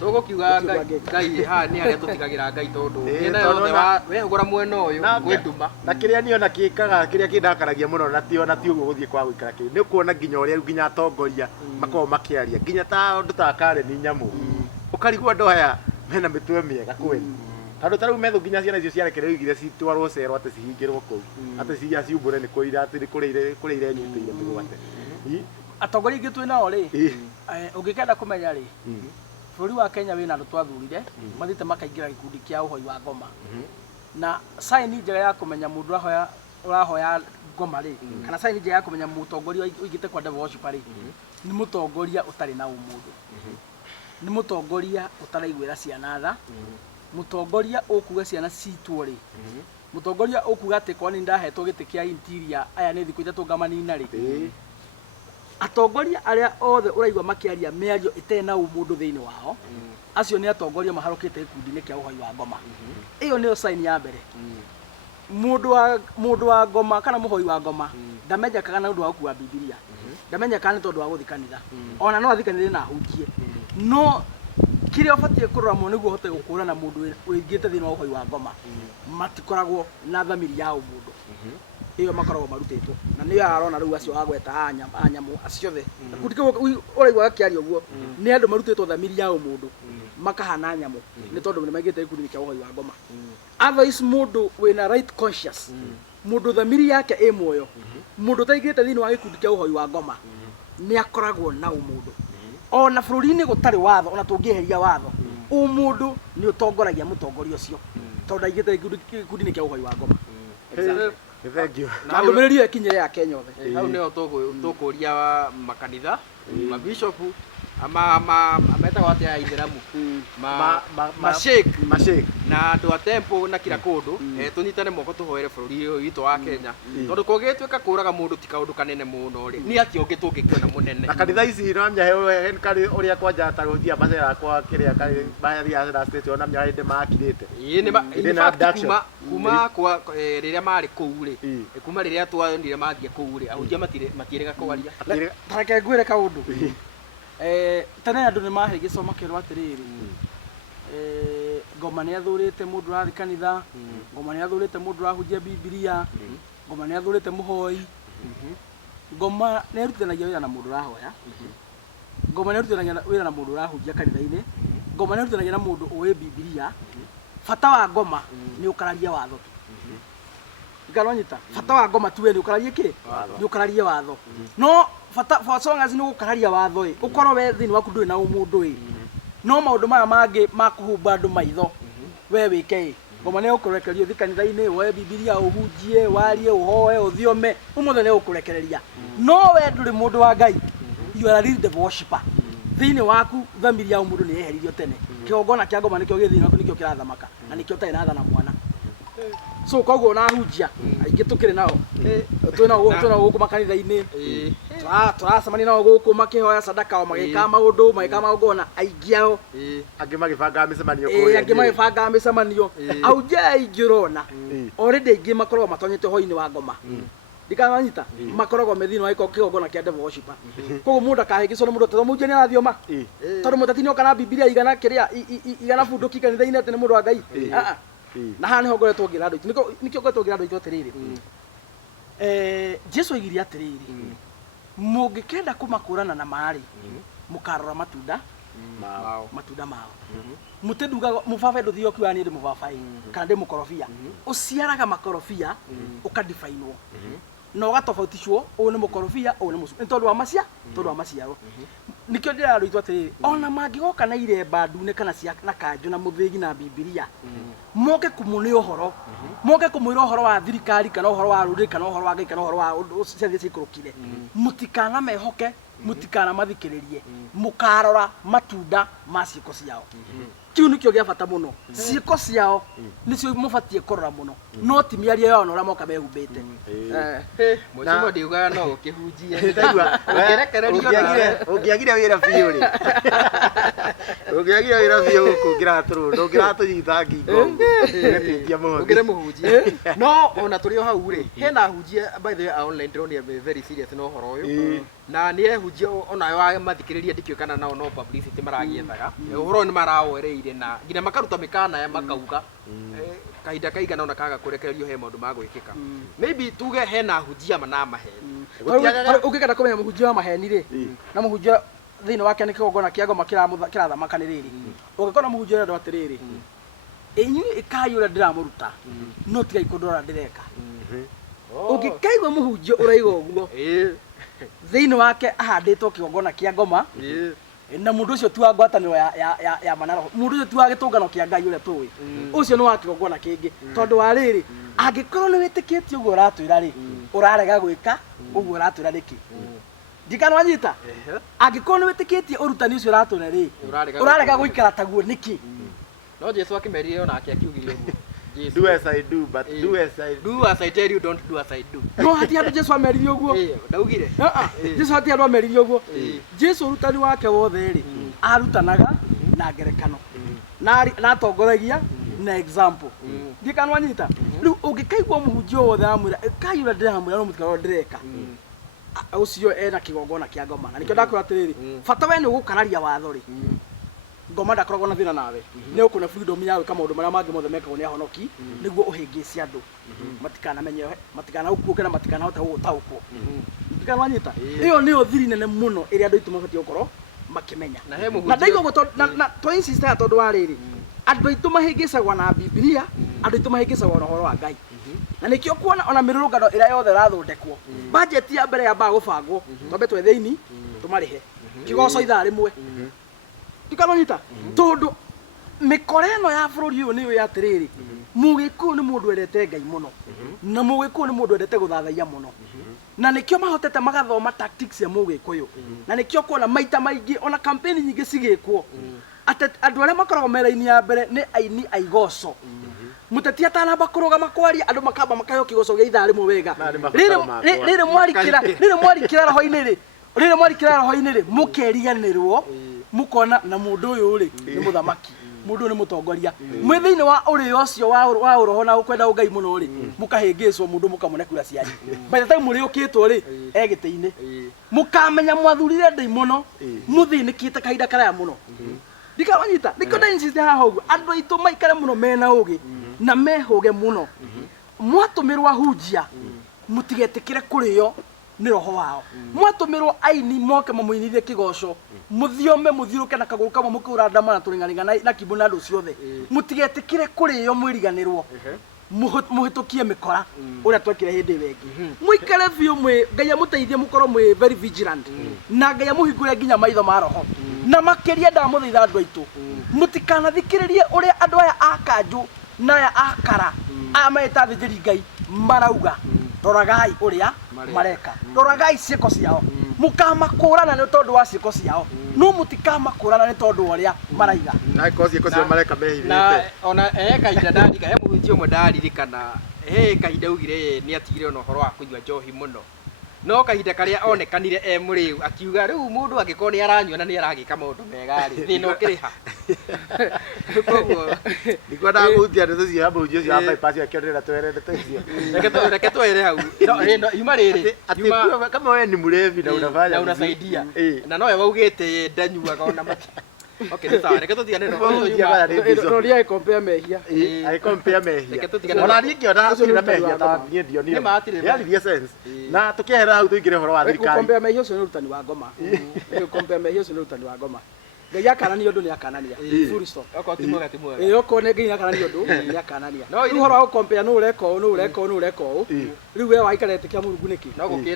Tugukiuga Ngai ha ni aria tutigagira Ngai tondu ina yothe we ugura mwena uyu gwituma na kiria niona kikaga kiria kindakaragia muno na ti uguo guthie kwa gwikara ki ni kuona nginya uria nginya atongoria makoo makiaria nginya ta undu ta Karen Nyamu ukarigwa andu aya mena mitwe miega kweli tondu ta riu methu nginya ciana icio ciarekererio igire citwarwo cero ate cihingirwo kuu ate cia ciumbure ni kuira ati ni kurire nyitire migwate atongoria ingi twinao ri ungikenda kumenya ri bũrũri wa Kenya wina andu twathurire mathite makaingira gikundi kia uhoi wa ngoma na sign njega ya kumenya mundu urahoya ngoma ri kana sign njega ya kumenya mutongoria uigite kwa devil worship ri ni mutongoria utari na umundu ni mutongoria utaraigwira ciana tha mutongoria ukuga ciana citwo ri mutongoria ukuga ati kwa ni ndahetwo giti kia interior aya ni thiku ithatu ngamanina ri atongoria aria othe uraigwa makiaria miario itena umundu thiini wao acio ni atongoria maharukite ikundi-ini kia uhoi wa ngoma iyo niyo sign ya mbere mundu wa ngoma kana muhoi wa ngoma ndamenyekaga na undu wa gukua Biblia ndamenyekaga ni tondu wa guthi kanitha ona no athikanire na hunjie no kiria ubatie kuroramo niguo hote gukurana mundu uingite thiini wa uhoi wa ngoma matikoragwo na thamiri ya umundu iyo makoragwo marutitwo na niyo arona riu acio agweta anyamu acio the kundi uraigwa gakiaria uguo ni andu marutitwo thamiri ya umundu makahana nyamu ni tondu ni magite ikundi kia uhoi wa ngoma otherwise mundu wina right conscious mundu thamiri yake e muoyo mundu taigite thiini wa gikundi kia uhoi wa ngoma ni akoragwo na umundu ona bururi-ini gutari watho ona tungieheria watho umundu ni utongoragia mutongoria ucio tondu aigite gikundi-ini kia uhoi wa ngoma thank you na ndumiriri ekinyire ya Kenya othe hau nio tukuria makanitha mabishopu ama meta wate ya Itheramu mashake na andu a temple na kila kundu tunyitane moko tuhoere bururi uyu witu wa Kenya tondu kugitwika kuraga mundu ti kaundu kanene muno ri ni ati ungi tungikiona munene na kanitha ici no amya he kari uria kwanja ta ruthia macera kwa kiria kari baadhi ya state ona amya inde makirite ni kuma kwa riria mari kuu ri kuma riria twandire mathie kuu ri ahunjia matirega kwaria tareke ngwire kaundu tene andu ni mahe gicoma kirwa atiriri ngoma ni athurite mundu rathi kanitha ngoma ni athurite mundu rahunjia Biblia ngoma ni athurite muhoi ngoma ni arutithanagia wira na mundu rahoya ngoma ni arutithanagia wira na mundu rahunjia kanitha-ini ngoma ni arutithanagia na mundu uwi Biblia fata wa ngoma ni ukararia watho ngaronyita fata wa ngoma tuwe ni ukararia ki ni ukararia watho no fata for so as ni ukararia watho ukorwo we thini waku ndui na umundu no maundu maya mangi makuhumba andu maitho we wike ngoma ni ukurekereria thikanitha-ini we Biblia uhunjie warie uhoe uthiome umuthe ni ukurekereria no we nduri mundu wa Ngai you are a real devil worshipper thini waku thamiri ya umundu ni eheririo tene kiogona kia ngoma nikio githini waku nikio kirathamaka na nikio tai na thana mwana so koguo na hunjia aingi tukire nao twina guku makanitha-ini turacemania nao guku makihoya sadaka o magika maundu magika magona aingi ao angi magibanga micemanio kuya angi magibanga micemanio aungi aingi urona already aingi makoragwo matonyete hoi-ini wa ngoma ndikananyita makoragwo methini wa kigongona kia devil worshipper koguo mundu akahingicwo ni mundu tathomujia ni arathioma tondu mutatini okana Biblia igana kiria igana bunduki kanitha-ini ati ni mundu wa Ngai na hana niho ngoretwo ngira andu nikio ngoretwo ngira andu itu atiriri Jesu aigire atiriri mungikenda kumakurana na mari mukarora matunda mao mutenduga mubaba nduthio kiwa ni ndi mubaba kana ndi mukorofia uciaraga makorofia ukadefinwo na ugatofauticwo uyu ni mukorofia uyu ni mucu tondu wa maciaro nikio ndira andu itu atiriri ona mangigoka na iremba ndune kana cia na kanju na muthigi na Biblia moke kumune uhoro moke kumwira uhoro wa thirikari kana uhoro wa ruri kana uhoro wa Ngai kana uhoro wa ciathie cikurukire mutikana mehoke mutikana mathikiririe mukarora matunda ma ciiko ciao kiu nikio gia bata muno ciiko ciao nicio mubatie kurora muno no ti miario yao na moka mehumbite mucimo ndiuga no ukihunjie ndaigua ukirekererio ungiagire wira biuri Ũngĩagira wĩra biũ gũkũ ngĩratũrũ ndũngĩratũnyita ngingo ũgeteithia mũhothi. Ũngĩre mũhunjia. No ona tũrĩ o hau rĩ, hena hunjia by the way online ndĩronia very serious na ũhoro ũyũ. Na nĩ ehunjia ona wa mathikĩrĩria ndikĩo kana nao no publicity maragiethaga. Ũhoro nĩ marawoereire na nginya makaruta mĩkana ya makauga. Kahinda kaigana ona kaga kũrekererio he maũndũ ma gwĩkĩka. Maybe tuge hena hunjia mana maheni. Ũngĩkenda kũmenya mũhunjia wa maheni rĩ, na mũhunjia thĩinĩ wake nĩ kĩgongona kĩa ngoma kĩrathamaka nĩ rĩrĩ. Ũngĩkona mũhunjia ũrĩa atĩrĩrĩ, inyuĩ ĩkai ũrĩa ndĩramũruta no tigai kũndora ndĩreka. Ũngĩkaigua mũhunjia ũraiga ũguo thĩinĩ wake ahandĩtwo kĩgongona kĩa ngoma na mũndũ ũcio tu wa ngwatanĩro ya manaro, mũndũ ũcio tu wa gĩtũngano kĩa Ngai ũrĩa tũĩ, ũcio nĩ wa kĩgongona kĩngĩ. Tondũ wa rĩrĩ, angĩkorwo nĩ wĩtĩkĩtie ũguo ũratwĩra rĩ, ũrarega gwĩka ũguo ũratwĩra nĩkĩ? Ndikanwanyita? Angĩkorwo nĩ wĩtĩkĩtie ũrutani ũcio ũratwĩra rĩ, ũrarega gũikara taguo nĩkĩ? No Jesu akĩmerire ona akiugire ũguo. Do as I do, but do as I tell you, don't do as I do. No hati andũ Jesu ameririe ũguo. Ndaugire. Jesu hati andũ ameririe ũguo. Jesu ũrutani wake wothe rĩ, arutanaga na ngerekano. Na atongoragia na example. Ndikanwanyita? Rĩu ũngĩkaigua mũhunjia wothe amwĩra, "Kai ũrĩa ndĩramwĩra no mũtikaro ndĩreka." Ũcio ena kĩgongona kĩa ngoma. Na nĩkĩo ndakwĩra atĩrĩrĩ, bata we nĩ ũgũkararia watho rĩ. Ngoma ndakoragwo na thĩna nawe. Nĩ ũkũna freedom ya gwĩka maũndũ marĩa mangĩ mothe mekagwo nĩ ahonoki nĩguo ũhĩngĩcie andũ. Matikanamenye, matikanaũkuũke na matikanahota gũgũtaũkwo. Ndikanwanyita? Ĩyo nĩyo thiri nene mũno ĩrĩa andũ aitũ mabatiĩ gũkorwo makĩmenya. Na ndaigua ũguo to insist tondũ wa rĩrĩ, andũ aitũ mahĩngĩcagwo na Biblia, andũ aitũ mahĩngĩcagwo na ũhoro wa Ngai. Na nĩkĩo kuona ona mĩrũrũngano ĩrĩa yothe ĩrathondekwo, budget ya mbere yambaga gũbangwo, twambe twethĩini tũmarĩhe kĩgoco ithaa rĩmwe. Ndikanonyita? Tondũ mĩkora ĩno ya bũrũri ũyũ nĩyo atĩrĩrĩ, Mũgĩkũyũ nĩ mũndũ wendete Ngai mũno, na Mũgĩkũyũ nĩ mũndũ wendete gũthathaiya mũno. Na nĩkĩo mahotete magathoma tactics cia Mũgĩkũyũ. Na nĩkĩo kuona maita maingĩ ona campaign nyingĩ cigĩkwo, atĩ andũ arĩa makoragwo mera-inĩ ya mbere nĩ aini a igoco. Mũteti atanamba kũrũgama kwaria andũ makamba makaheo kĩgoco gĩa ithaa rĩmwe wega. Rĩrĩ mwarikĩra roho-inĩ rĩ, mũkeriganĩrwo mũkona na mũndũ ũyũ rĩ nĩ mũthamaki, mũndũ nĩ mũtongoria. Mwĩ thĩinĩ wa ũrĩo ũcio wa ũroho na ũkwenda Ngai mũno rĩ, mũkahĩngĩcwo mũndũ mũkamũne kura cianyu. By the time mũrĩũkĩtwo rĩ, gĩtĩ-inĩ mũkamenya mwathurire ndĩ mũno, mũthĩnĩkĩte kahinda karaya mũno. Ndikananyita? Nĩkĩo ndainsist haha ũguo, andũ aitũ maikare mũno mena ũgĩ na mehũge mũno. Mwatũmĩrwo ahunjia mũtigetĩkĩre kũrĩo nĩ roho wao. Mwatũmĩrwo aini moke mamũinithie kĩgoco, mũthiome mũthiũrũke na kagũrũ kamwe mũkĩũra ndama na tũrĩng'anĩng'a na kimbo na andũ ciothe. Mũtigetĩkĩre kũrĩo mwĩriganĩrwo, mũhĩtũkie mĩkora ũrĩa twekire hĩndĩ ĩyo ĩngĩ. Mũikare biũ Ngai amũteithie mũkorwo mwĩ very vigilant, na Ngai amũhingũre nginya maitho ma roho. Na makĩria ndamũthaitha andũ aitũ, mũtikanathikĩrĩrie ũrĩa andũ aya a kanjũ na aya a kara aya maita athĩnjĩri Ngai marauga. Roragai ũrĩa mareka, roragai ciĩko ciao, mũkamakũrana nĩ tondũ wa ciĩko ciao, no mũtikamakũrana nĩ tondũ wa ũrĩa maraiga. Na ciĩko ciao mareka mehithĩte. Na ona kahinda ndarika he mũhunjia ũmwe ndaririkana kahinda augire nĩ atigire ona ũhoro wa kũnyua njohi mũno. No kahinda karĩa onekanire mũrĩu akiuga rĩu mũndũ angĩkorwo nĩ aranyua na nĩ aragĩka maũndũ mega rĩ, thĩna ũkĩrĩ ha? Koguo nĩguo ndagũtia ndeto cia mũhunjia ũcio wa bypass akĩonera twere ndeto icio. Reke twere hau. Yuma rĩrĩ. Kama wewe ni mlevi na unafanya unasaidia. Na nowe waugĩte ndanyuaga ona mati. Okay, ni sawa. Reke tutigane na Roria compare mehia. Compare mehia. Ona ningĩona hakiri mehia ta niĩ ndionire. Yaririe sense. Na tukĩehera hau tuingĩre ũhoro wa thirikari. Compare mehia ũcio nĩ ũrutani wa ngoma. Compare mehia ũcio nĩ ũrutani wa ngoma. Ngai akanania ũndũ nĩ akanania. Full stop. Okorwo ti mwega ti mwega. Okorwo nĩ Ngai akanania ũndũ nĩ akanania. Rĩu ũhoro wa compare nũ ũreka ũũ nũ ũreka ũũ nũ ũreka ũũ. Rĩu we waikarete kĩa Mũrungu nĩkĩ?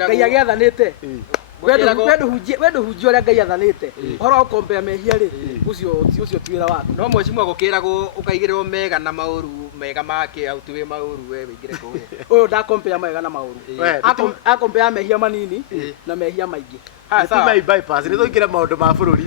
Ngai agĩathanĩte. Wendo hujia ũrĩa Ngai athanĩte. Ũhoro wa compare mehia rĩ, ũcio ti wĩra waku. No mwecimwa gũkĩragwo ũkaigĩrĩrwo mega na maũru mega make au tiwe maũru we wĩingĩre kũrĩa. Ũyũ nda compare mega na maũru. A compare mehia manini na mehia maingĩ. Ti bypass nĩ tũingĩre maũndũ ma bũrũri.